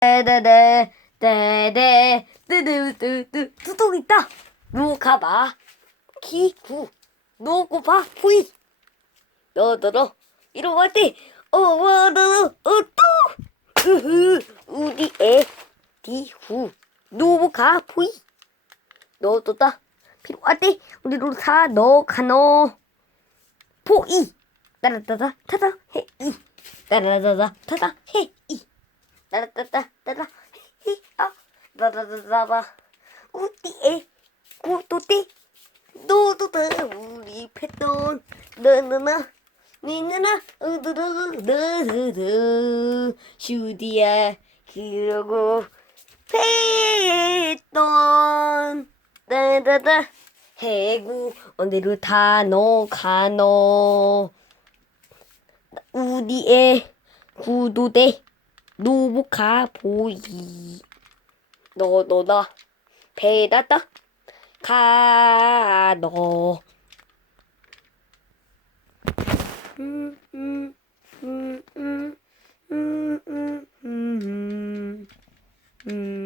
데데 뜨드뜨뜨 두둑 있다. 누가봐. 기구. 노고봐 후이. 너더러 이러고 때 어워더 어또 으흐. 우디에. 디후. 노고가. 후이. 너도다. 필요할 때 우리 로 사. 너가 너. 포이. 따라따다. 타다. 헤이. 따라따다. 타다. 헤이 헤이 아 따라따다 우디에. 구도대 너도다 우리 패던 너너나 니나나 으드르드르드. 슈디야 그러고. 패던 따다다 해구 언데로 다너 가너. 우디의 구도대 노보가 보이 너 너다 배다다 가너 음, 음, 음, 음, 음, 음, 음, 음.